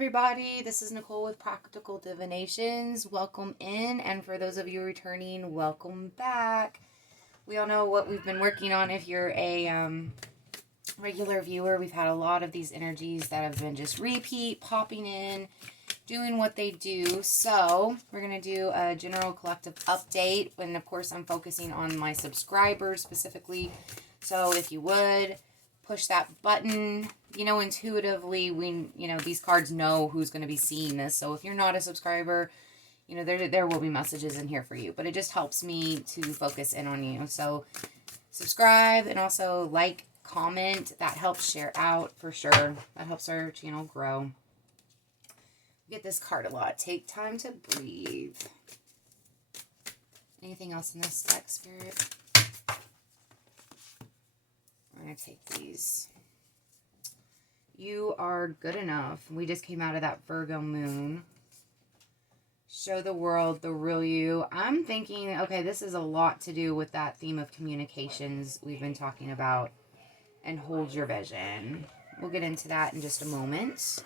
everybody. This is Nicole with Practical Divinations. Welcome in, and for those of you returning, welcome back. We all know what we've been working on. If you're a regular viewer, we've had a lot of these energies that have been just repeat, popping in, doing what they do. So we're going to do a general collective update, and of course I'm focusing on my subscribers specifically. So if you would, push that button. Intuitively, these cards know who's going to be seeing this. So if you're not a subscriber, there will be messages in here for you. But it just helps me to focus in on you. So subscribe and also like, comment. That helps share out for sure. That helps our channel grow. We get this card a lot. Take time to breathe. Anything else in this deck, Spirit? We're going to take these. You are good enough. We just came out of that Virgo moon. Show the world the real you. I'm thinking, okay, this is a lot to do with that theme of communications we've been talking about. And hold your vision. We'll get into that in just a moment.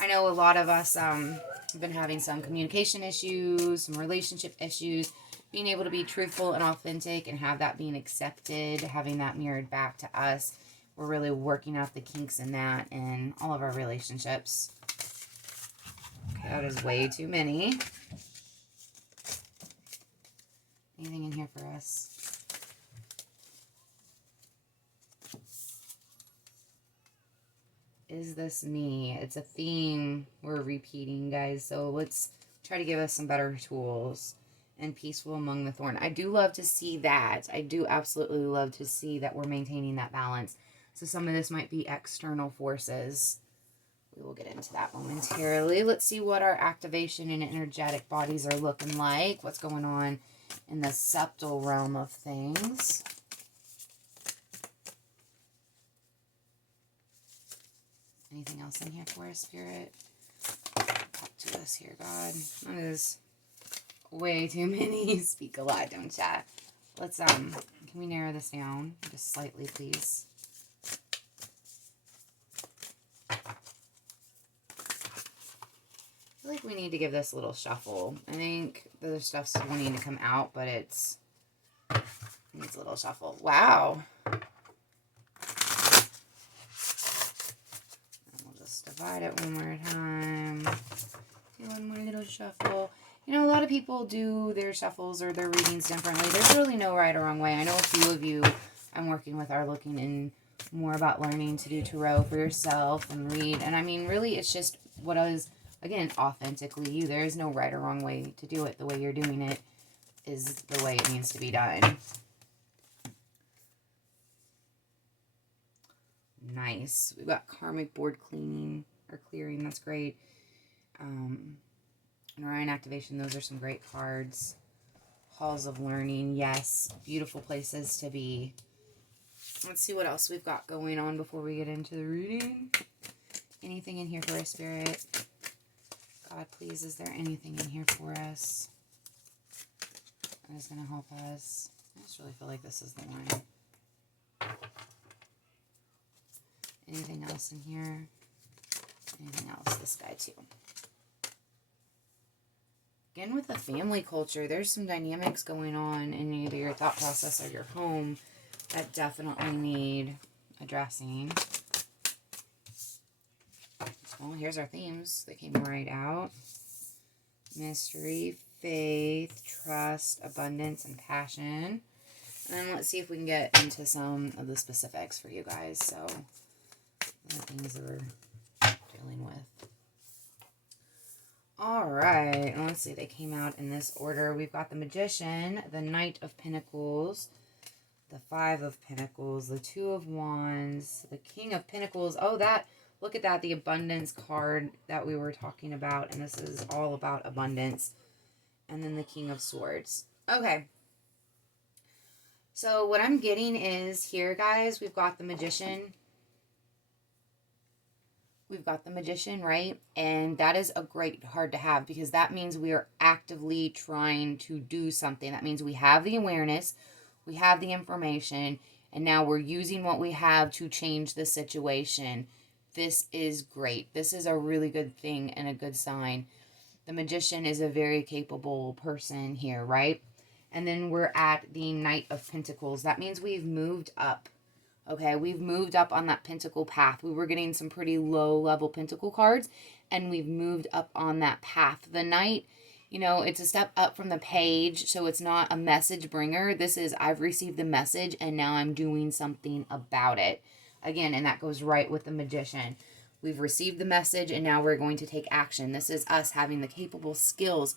I know a lot of us have been having some communication issues, some relationship issues. Being able to be truthful and authentic and have that being accepted, having that mirrored back to us. We're really working out the kinks in that in all of our relationships. Okay, that is way too many. Anything in here for us? Is this me? It's a theme we're repeating, guys. So let's try to give us some better tools. And peaceful among the thorn. I do love to see that. I do absolutely love to see that we're maintaining that balance. So some of this might be external forces. We will get into that momentarily. Let's see what our activation and energetic bodies are looking like. What's going on in the subtle realm of things. Anything else in here for us, Spirit? Talk to us here, God. That is way too many. Speak a lot, don't ya? Let's, can we narrow this down just slightly, please? I feel like we need to give this a little shuffle. I think the other stuff's wanting to come out, but it needs a little shuffle. Wow. And we'll just divide it one more time. Do one more little shuffle. A lot of people do their shuffles or their readings differently. There's really no right or wrong way. I know a few of you I'm working with are looking in more about learning to do tarot for yourself and read. And I mean, really, it's just what is, again, authentically you. There is no right or wrong way to do it. The way you're doing it is the way it needs to be done. Nice. We've got karmic board cleaning or clearing. That's great. Orion activation. Those are some great cards. Halls of learning. Yes. Beautiful places to be. Let's see what else we've got going on before we get into the reading. Anything in here for our Spirit? God, please, is there anything in here for us that is going to help us? I just really feel like this is the one. Anything else in here? Anything else? This guy too. Again, with the family culture, there's some dynamics going on in either your thought process or your home that definitely need addressing. Well, here's our themes. They came right out. Mystery, faith, trust, abundance, and passion. And then let's see if we can get into some of the specifics for you guys. So, the things that we're dealing with. All right, let's see. They came out in this order. We've got the Magician, the Knight of Pentacles, the Five of Pentacles, the Two of Wands, the King of Pentacles. Oh, look at that, the abundance card that we were talking about. And this is all about abundance. And then the King of Swords. Okay. So what I'm getting is here, guys, we've got the Magician. We've got the Magician, right? And that is a great card to have because that means we are actively trying to do something. That means we have the awareness, we have the information, and now we're using what we have to change the situation. this is great. This is a really good thing and a good sign. The Magician is a very capable person here, right? And then we're at the Knight of Pentacles. That means we've moved up. Okay, we've moved up on that pentacle path. We were getting some pretty low level pentacle cards, and we've moved up on that path. The Knight, you know, it's a step up from the page, so it's not a message bringer. This is, I've received the message, and now I'm doing something about it. Again, and that goes right with the Magician. We've received the message, and now we're going to take action. This is us having the capable skills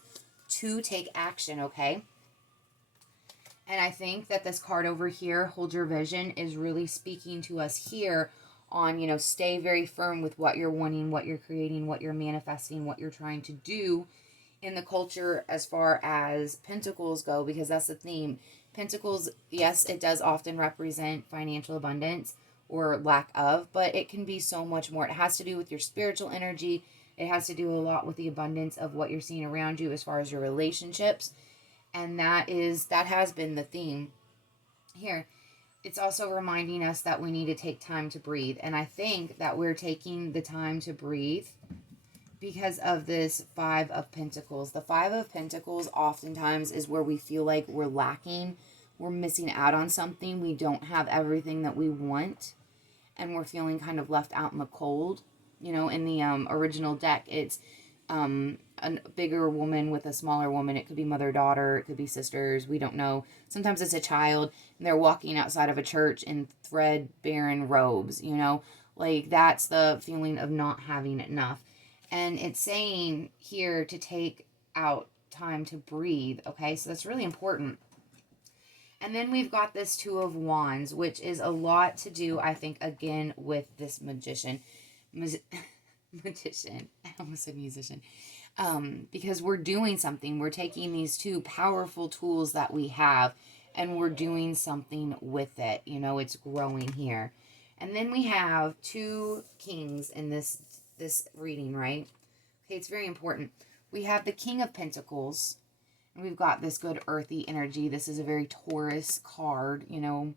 to take action, okay? And I think that this card over here, Hold Your Vision, is really speaking to us here on, you know, stay very firm with what you're wanting, what you're creating, what you're manifesting, what you're trying to do in the culture as far as Pentacles go, because that's the theme. Pentacles, yes, it does often represent financial abundance or lack of, but it can be so much more. It has to do with your spiritual energy. It has to do a lot with the abundance of what you're seeing around you as far as your relationships. And that has been the theme here. It's also reminding us that we need to take time to breathe. And I think that we're taking the time to breathe because of this Five of Pentacles. The Five of Pentacles oftentimes is where we feel like we're lacking. We're missing out on something. We don't have everything that we want. And we're feeling kind of left out in the cold. You know, in the original deck, it's a bigger woman with a smaller woman. It could be mother-daughter. It could be sisters. We don't know. Sometimes it's a child, and they're walking outside of a church in thread-barren robes, you know? Like, that's the feeling of not having enough. And it's saying here to take out time to breathe, okay? So that's really important. And then we've got this Two of Wands, which is a lot to do, I think, again, with this Magician. Magician. I almost said musician. Because we're doing something. We're taking these two powerful tools that we have, and we're doing something with it. You know, it's growing here. And then we have two kings in this reading, right? Okay, it's very important. We have the King of Pentacles, and we've got this good earthy energy. This is a very Taurus card, you know.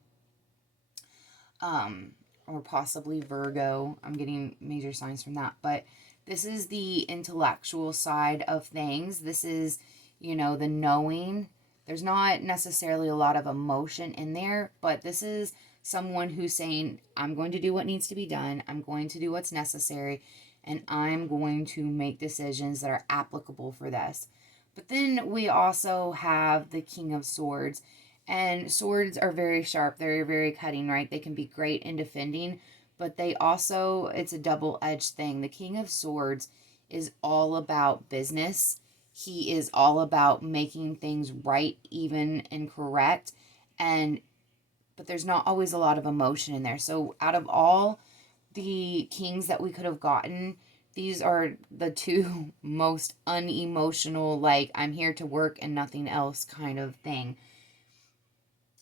Or possibly Virgo. I'm getting major signs from that. But this is the intellectual side of things. This is, you know, the knowing. There's not necessarily a lot of emotion in there, but this is someone who's saying, I'm going to do what needs to be done. I'm going to do what's necessary. And I'm going to make decisions that are applicable for this. But then we also have the King of Swords. And swords are very sharp. They're very cutting, right? They can be great in defending, but they also, it's a double-edged thing. The King of Swords is all about business. He is all about making things right, even, and correct. But there's not always a lot of emotion in there. So out of all the kings that we could have gotten, these are the two most unemotional, like, I'm here to work and nothing else kind of thing.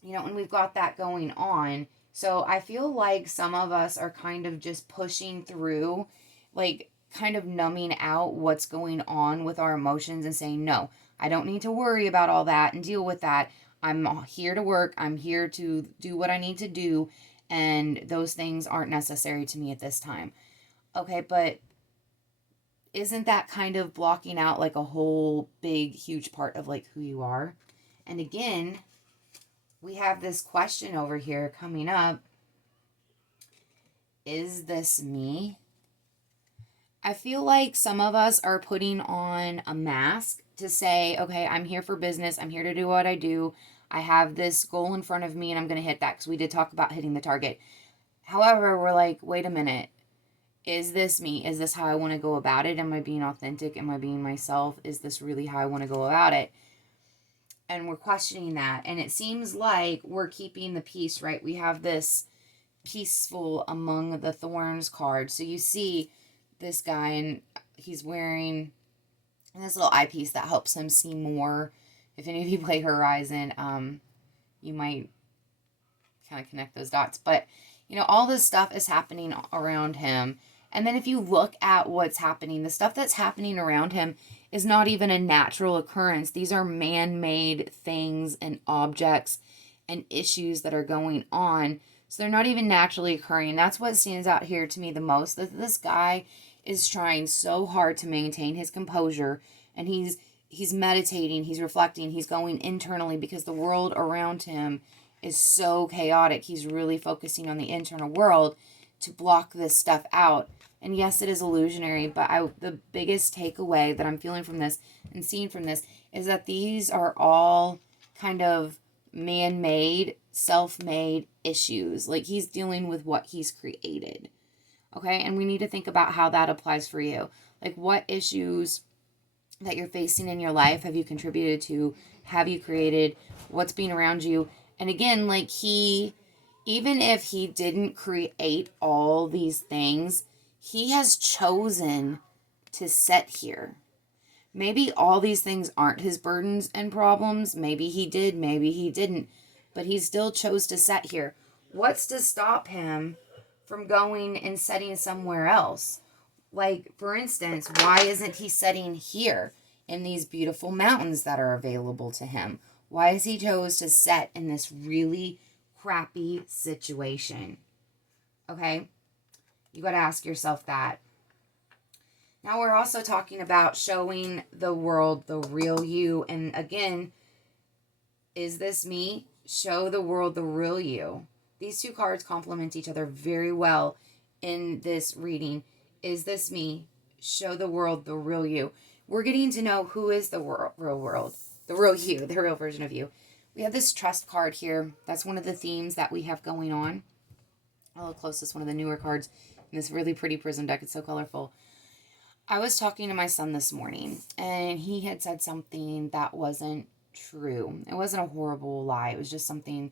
You know, and we've got that going on. So I feel like some of us are kind of just pushing through, like kind of numbing out what's going on with our emotions and saying, no, I don't need to worry about all that and deal with that. I'm here to work. I'm here to do what I need to do. And those things aren't necessary to me at this time. Okay, but isn't that kind of blocking out like a whole big, huge part of like who you are? And again, we have this question over here coming up. Is this me? I feel like some of us are putting on a mask to say, okay, I'm here for business. I'm here to do what I do. I have this goal in front of me and I'm going to hit that, because we did talk about hitting the target. However, we're like, wait a minute. Is this me? Is this how I want to go about it? Am I being authentic? Am I being myself? Is this really how I want to go about it? And we're questioning that. And it seems like we're keeping the peace, right? We have this peaceful among the thorns card. So you see this guy, and he's wearing this little eyepiece that helps him see more. If any of you play Horizon, you might kind of connect those dots. But, you know, all this stuff is happening around him. And then if you look at what's happening, the stuff that's happening around him is not even a natural occurrence. These are man-made things and objects and issues that are going on. So they're not even naturally occurring. And that's what stands out here to me the most. That this guy is trying so hard to maintain his composure, and he's meditating, he's reflecting, he's going internally because the world around him is so chaotic. He's really focusing on the internal world to block this stuff out. And yes, it is illusionary, but the biggest takeaway that I'm feeling from this and seeing from this is that these are all kind of man-made, self-made issues. Like, he's dealing with what he's created. Okay? And we need to think about how that applies for you. Like, what issues that you're facing in your life have you contributed to? Have you created? What's being around you? And again, like, even if he didn't create all these things, he has chosen to sit here. Maybe all these things aren't his burdens and problems. Maybe he did, maybe he didn't. But he still chose to sit here. What's to stop him from going and setting somewhere else? Like, for instance, why isn't he setting here in these beautiful mountains that are available to him? Why has he chose to set in this really crappy situation? Okay? You got to ask yourself that. Now we're also talking about showing the world the real you. And again, is this me? Show the world the real you. These two cards complement each other very well in this reading. Is this me? Show the world the real you. We're getting to know who is the real world, the real you, the real version of you. We have this trust card here. That's one of the themes that we have going on. I'll look close. This is one of the newer cards in this really pretty prism deck. It's so colorful. I was talking to my son this morning, and he had said something that wasn't true. It wasn't a horrible lie. It was just something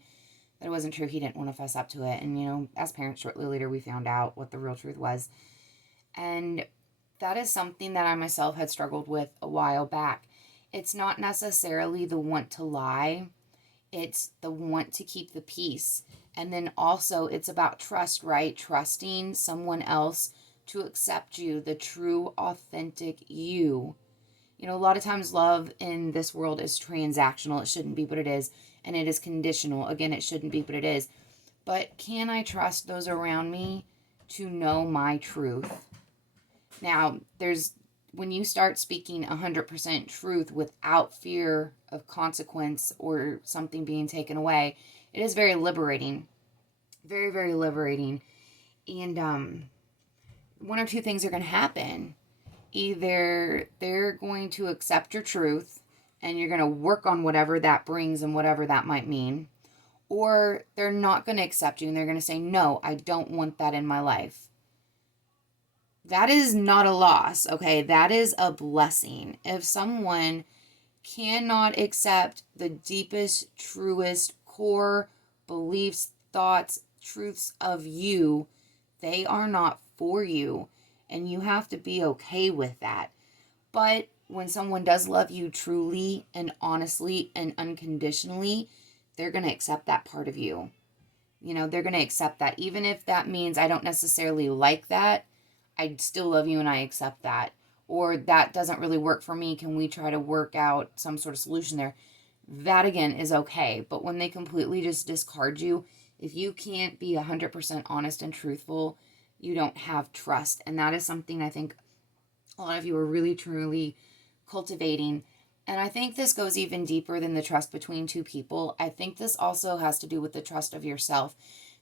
that wasn't true. He didn't want to fess up to it. And, you know, as parents, shortly later, we found out what the real truth was. And that is something that I myself had struggled with a while back. It's not necessarily the want to lie. It's the want to keep the peace. And then also it's about trust, right? Trusting someone else to accept you, the true, authentic you. You know, a lot of times love in this world is transactional. It shouldn't be, but it is. And it is conditional. Again, it shouldn't be, but it is. But can I trust those around me to know my truth? Now, when you start speaking 100% truth without fear of consequence or something being taken away, it is very liberating. Very, very liberating. And one or two things are going to happen. Either they're going to accept your truth and you're going to work on whatever that brings and whatever that might mean, or they're not going to accept you and they're going to say, no, I don't want that in my life. That is not a loss, okay? That is a blessing. If someone cannot accept the deepest, truest, core beliefs, thoughts, truths of you, they are not for you. And you have to be okay with that. But when someone does love you truly and honestly and unconditionally, they're going to accept that part of you. You know, they're going to accept that. Even if that means I don't necessarily like that, I still love you and I accept that. Or that doesn't really work for me. Can we try to work out some sort of solution there? That again is okay. But when they completely just discard you, if you can't be 100% honest and truthful, you don't have trust. And that is something I think a lot of you are really, truly cultivating. And I think this goes even deeper than the trust between two people. I think this also has to do with the trust of yourself.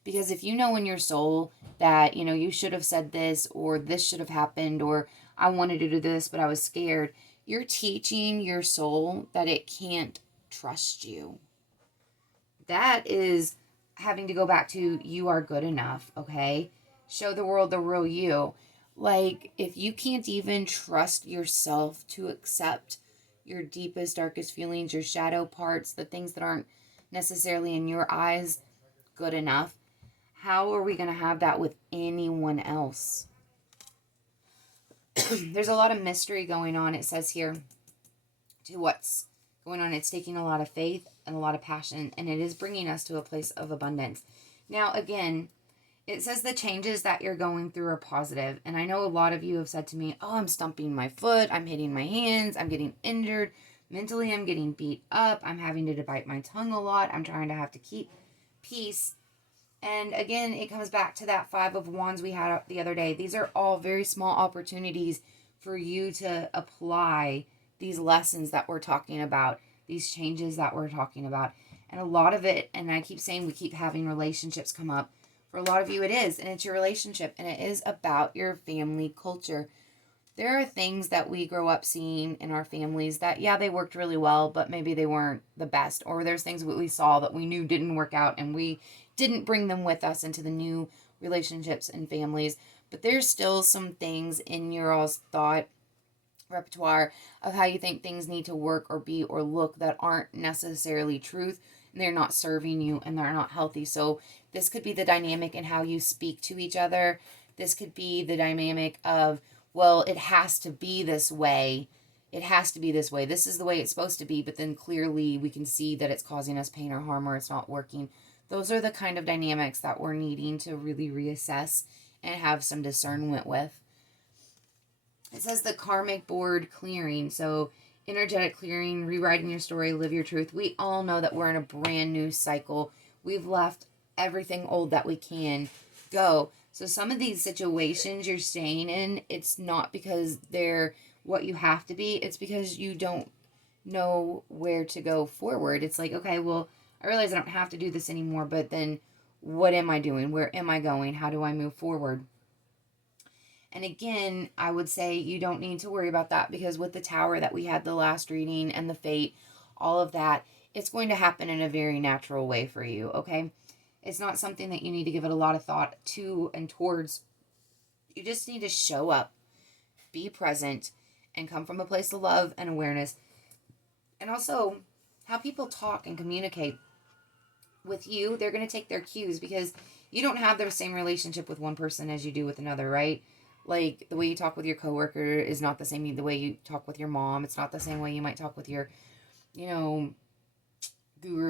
Because if you know in your soul that, you know, you should have said this, or this should have happened, or I wanted to do this, but I was scared, you're teaching your soul that it can't trust you. That is having to go back to you are good enough, okay? Show the world the real you. Like, if you can't even trust yourself to accept your deepest, darkest feelings, your shadow parts, the things that aren't necessarily in your eyes good enough, how are we going to have that with anyone else? There's a lot of mystery going on, it says here, to what's going on. It's taking a lot of faith and a lot of passion, and it is bringing us to a place of abundance. Now, again, it says the changes that you're going through are positive. And I know a lot of you have said to me, oh, I'm stumping my foot, I'm hitting my hands, I'm getting injured. Mentally, I'm getting beat up. I'm having to bite my tongue a lot. I'm trying to have to keep peace. And again, it comes back to that Five of Wands we had the other day. These are all very small opportunities for you to apply these lessons that we're talking about, these changes that we're talking about. And a lot of it, and I keep saying we keep having relationships come up. For a lot of you, it is, and it's your relationship, and it is about your family culture. There are things that we grow up seeing in our families that, yeah, they worked really well, but maybe they weren't the best. Or there's things that we saw that we knew didn't work out, and we didn't bring them with us into the new relationships and families. But there's still some things in your all's thought repertoire of how you think things need to work or be or look that aren't necessarily truth, and they're not serving you, and they're not healthy. So this could be the dynamic in how you speak to each other. This could be the dynamic of, well, it has to be this way. It has to be this way. This is the way it's supposed to be, but then clearly we can see that it's causing us pain or harm, or it's not working. Those are the kind of dynamics that we're needing to really reassess and have some discernment with. It says the karmic board clearing. So energetic clearing, rewriting your story, live your truth. We all know that we're in a brand new cycle. We've left everything old that we can go. So some of these situations you're staying in, it's not because they're what you have to be. It's because you don't know where to go forward. It's like, okay, well, I realize I don't have to do this anymore, but then what am I doing? Where am I going? How do I move forward? And again, I would say you don't need to worry about that, because with the Tower that we had the last reading and the Fate, all of that, it's going to happen in a very natural way for you, okay? It's not something that you need to give it a lot of thought to and towards. You just need to show up, be present, and come from a place of love and awareness. And also, how people talk and communicate with you, they're going to take their cues, because you don't have the same relationship with one person as you do with another, right? Like, the way you talk with your coworker is not the same the way you talk with your mom. It's not the same way you might talk with your, guru,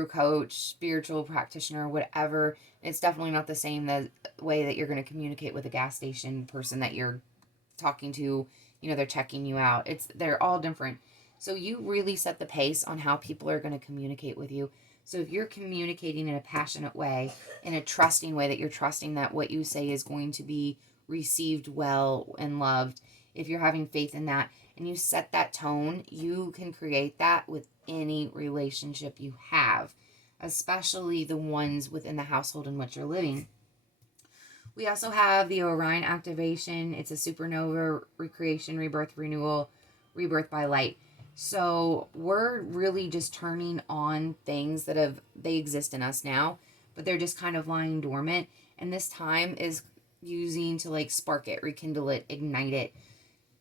coach, spiritual practitioner, whatever. It's definitely not the same the way that you're going to communicate with a gas station person that you're talking to. They're checking you out. They're all different. So you really set the pace on how people are going to communicate with you. So if you're communicating in a passionate way, in a trusting way, that you're trusting that what you say is going to be received well and loved, if you're having faith in that and you set that tone, you can create that with any relationship you have, especially the ones within the household in which you're living. We also have the Orion activation. It's a supernova recreation, rebirth, renewal, rebirth by light. So we're really just turning on things they exist in us now, but they're just kind of lying dormant. And this time is using to spark it, rekindle it, ignite it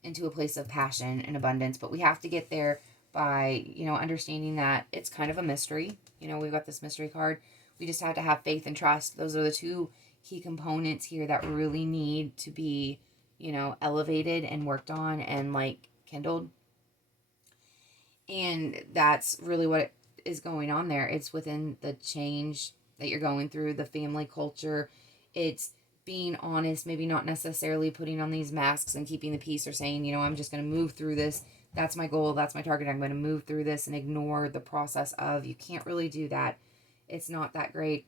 into a place of passion and abundance. But we have to get there by, understanding that it's kind of a mystery. We've got this mystery card. We just have to have faith and trust. Those are the two key components here that really need to be, elevated and worked on and kindled. And that's really what is going on there. It's within the change that you're going through, the family culture. It's being honest, maybe not necessarily putting on these masks and keeping the peace, or saying, I'm just going to move through this. That's my goal. That's my target. I'm going to move through this and ignore the process of. You can't really do that. It's not that great.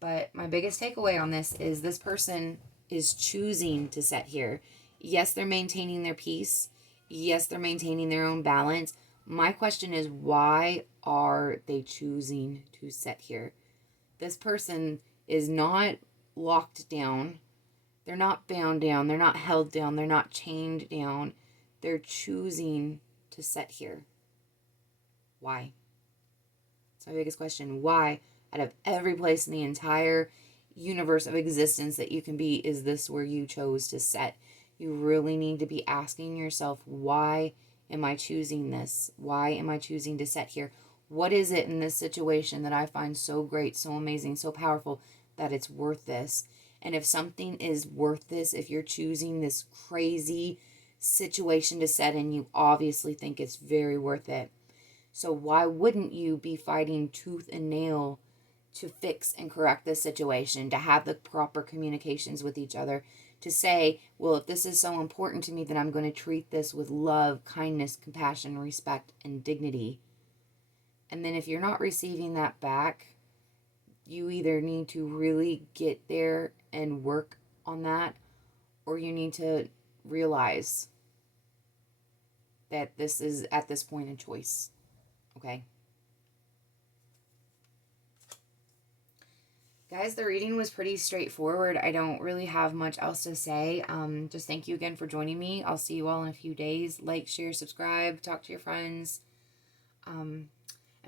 But my biggest takeaway on this person is choosing to set here. Yes, they're maintaining their peace. Yes, they're maintaining their own balance. My question is, why are they choosing to set here? This person is not locked down. They're not bound down. They're not held down. They're not chained down. They're choosing to set here. Why? That's my biggest question. Why? Out of every place in the entire universe of existence that you can be, is this where you chose to set? You really need to be asking yourself, why am I choosing this? Why am I choosing to set here? What is it in this situation that I find so great, so amazing, so powerful that it's worth this? And if something is worth this, if you're choosing this crazy situation to set in, you obviously think it's very worth it. So why wouldn't you be fighting tooth and nail to fix and correct this situation, to have the proper communications with each other, to say, well, if this is so important to me, then I'm going to treat this with love, kindness, compassion, respect, and dignity. And then if you're not receiving that back, you either need to really get there and work on that, or you need to realize that this is at this point a choice. Okay? Guys, the reading was pretty straightforward. I don't really have much else to say. Just thank you again for joining me. I'll see you all in a few days. Like, share, subscribe, talk to your friends. And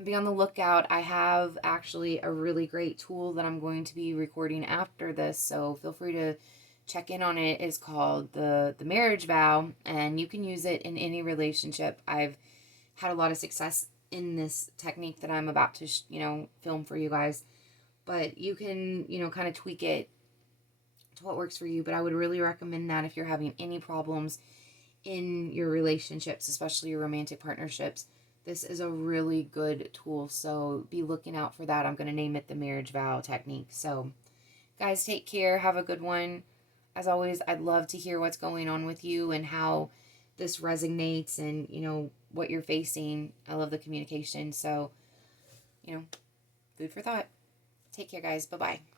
be on the lookout. I have actually a really great tool that I'm going to be recording after this, so feel free to check in on it. It's called the marriage vow, and you can use it in any relationship. I've had a lot of success in this technique that I'm about to film for you guys, but you can kind of tweak it to what works for you. But I would really recommend that if you're having any problems in your relationships, especially your romantic partnerships. This is a really good tool, so be looking out for that. I'm going to name it the marriage vow technique. So guys, take care. Have a good one. As always, I'd love to hear what's going on with you and how this resonates and, what you're facing. I love the communication. So, food for thought. Take care, guys. Bye-bye.